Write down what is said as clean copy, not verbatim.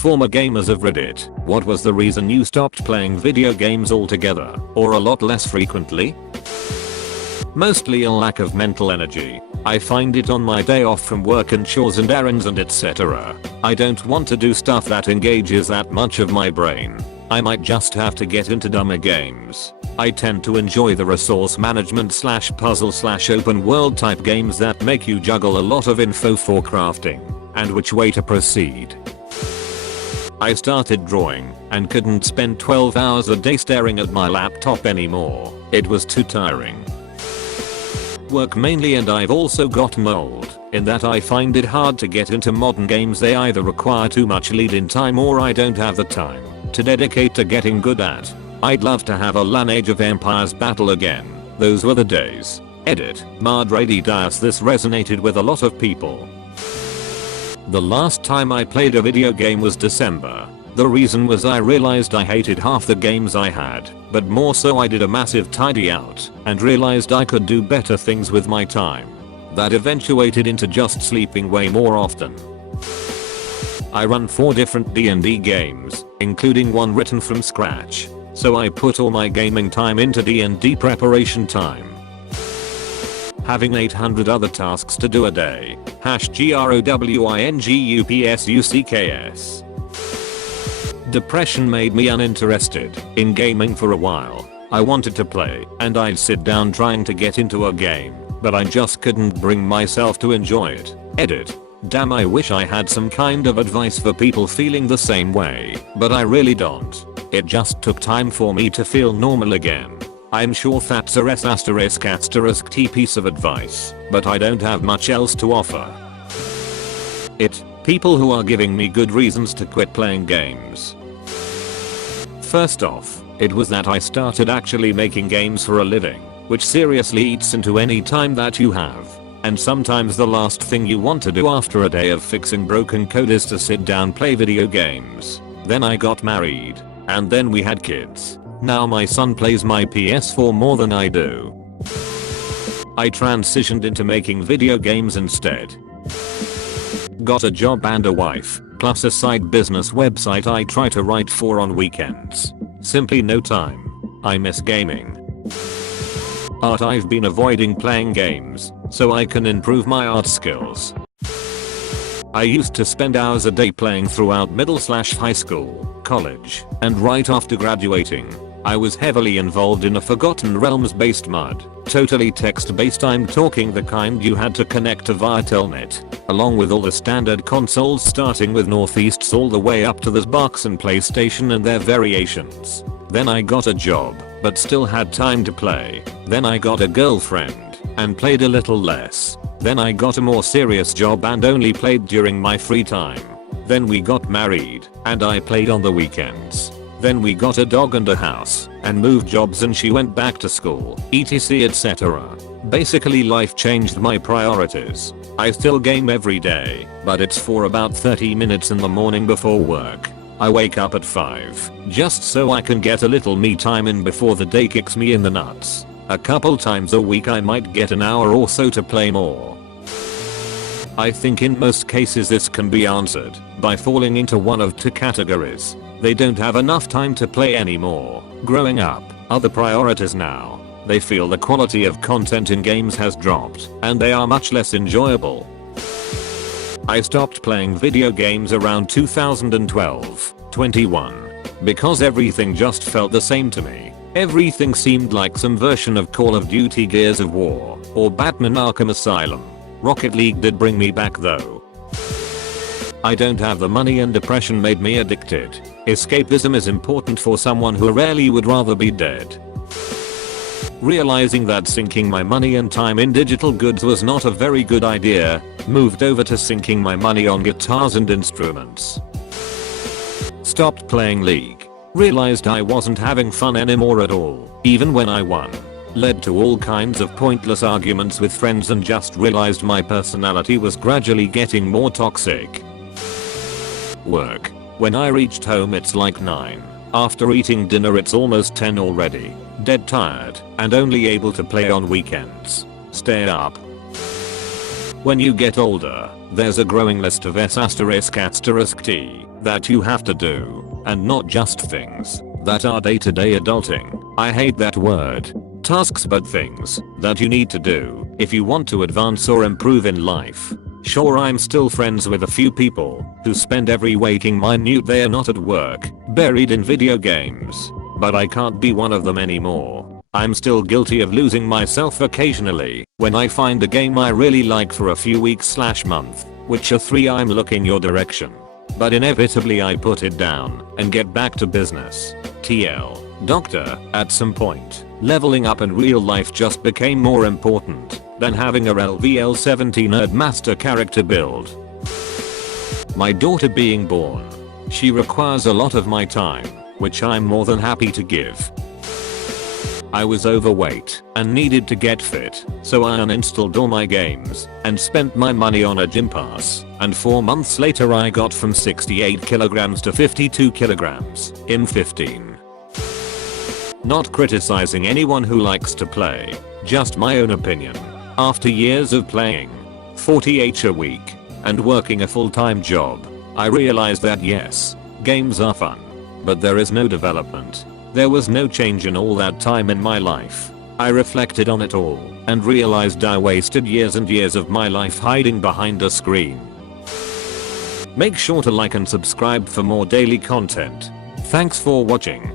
Former gamers of Reddit, what was the reason you stopped playing video games altogether, or a lot less frequently? Mostly a lack of mental energy. I find it on my day off from work and chores and errands and etc. I don't want to do stuff that engages that much of my brain. I might just have to get into dumber games. I tend to enjoy the resource management / puzzle / open world type games that make you juggle a lot of info for crafting and which way to proceed. I started drawing and couldn't spend 12 hours a day staring at my laptop anymore. It was too tiring. Work mainly, and I've also gotten old in that I find it hard to get into modern games. They either require too much lead-in time or I don't have the time to dedicate to getting good at. I'd love to have a LAN Age of Empires battle again. Those were the days. Edit. Madre Dias. This resonated with a lot of people. The last time I played a video game was December. The reason was I realized I hated half the games I had, but more so I did a massive tidy out and realized I could do better things with my time. That eventuated into just sleeping way more often. I run 4 different D&D games, including one written from scratch, so I put all my gaming time into D&D preparation time. Having 800 other tasks to do a day. #GROWINGUPSUCKS. Depression made me uninterested in gaming for a while. I wanted to play, and I'd sit down trying to get into a game, but I just couldn't bring myself to enjoy it. Edit. Damn, I wish I had some kind of advice for people feeling the same way, but I really don't. It just took time for me to feel normal again. I'm sure that's a ***T piece of advice, but I don't have much else to offer. People who are giving me good reasons to quit playing games. First off, it was that I started actually making games for a living, which seriously eats into any time that you have. And sometimes the last thing you want to do after a day of fixing broken code is to sit down play video games. Then I got married, and then we had kids. Now my son plays my PS4 more than I do. I transitioned into making video games instead. Got a job and a wife, plus a side business website I try to write for on weekends. Simply no time. I miss gaming. Art. I've been avoiding playing games so I can improve my art skills. I used to spend hours a day playing throughout middle/high school, college, and right after graduating. I was heavily involved in a Forgotten Realms based MUD, totally text based. I'm talking the kind you had to connect to via Telnet, along with all the standard consoles starting with Northeasts all the way up to the Xbox and PlayStation and their variations. Then I got a job, but still had time to play. Then I got a girlfriend, and played a little less. Then I got a more serious job and only played during my free time. Then we got married, and I played on the weekends. Then we got a dog and a house, and moved jobs and she went back to school, etc etc. Basically life changed my priorities. I still game every day, but it's for about 30 minutes in the morning before work. I wake up at 5, just so I can get a little me time in before the day kicks me in the nuts. A couple times a week I might get an hour or so to play more. I think in most cases this can be answered by falling into one of 2 categories. They don't have enough time to play anymore. Growing up, other priorities now. They feel the quality of content in games has dropped, and they are much less enjoyable. I stopped playing video games around 2012-21 because everything just felt the same to me. Everything seemed like some version of Call of Duty Gears of War or Batman Arkham Asylum. Rocket League did bring me back though. I don't have the money and depression made me addicted. Escapism is important for someone who rarely would rather be dead. Realizing that sinking my money and time in digital goods was not a very good idea, moved over to sinking my money on guitars and instruments. Stopped playing League. Realized I wasn't having fun anymore at all, even when I won. Led to all kinds of pointless arguments with friends and just realized my personality was gradually getting more toxic. Work. When I reached home it's like 9. After eating dinner it's almost 10 already. Dead tired and only able to play on weekends. Stay up. When you get older, there's a growing list of S***T that you have to do, and not just things that are day-to-day adulting. I hate that word. Tasks, but things that you need to do if you want to advance or improve in life. Sure, I'm still friends with a few people who spend every waking minute they are not at work, buried in video games. But I can't be one of them anymore. I'm still guilty of losing myself occasionally when I find a game I really like for a few weeks/month, which are 3 I'm looking your direction. But inevitably I put it down and get back to business. TL. Doctor, at some point, leveling up in real life just became more important than having a LVL 70 Nerdmaster character build. My daughter being born. She requires a lot of my time, which I'm more than happy to give. I was overweight and needed to get fit, so I uninstalled all my games and spent my money on a gym pass, and 4 months later I got from 68 kilograms to 52 kilograms in 15. Not criticizing anyone who likes to play, just my own opinion. After years of playing 40 a week and working a full-time job, I realized that yes, games are fun, but there is no development. There was no change in all that time in my life. I reflected on it all and realized I wasted years and years of my life hiding behind a screen. Make sure to like and subscribe for more daily content. Thanks for watching.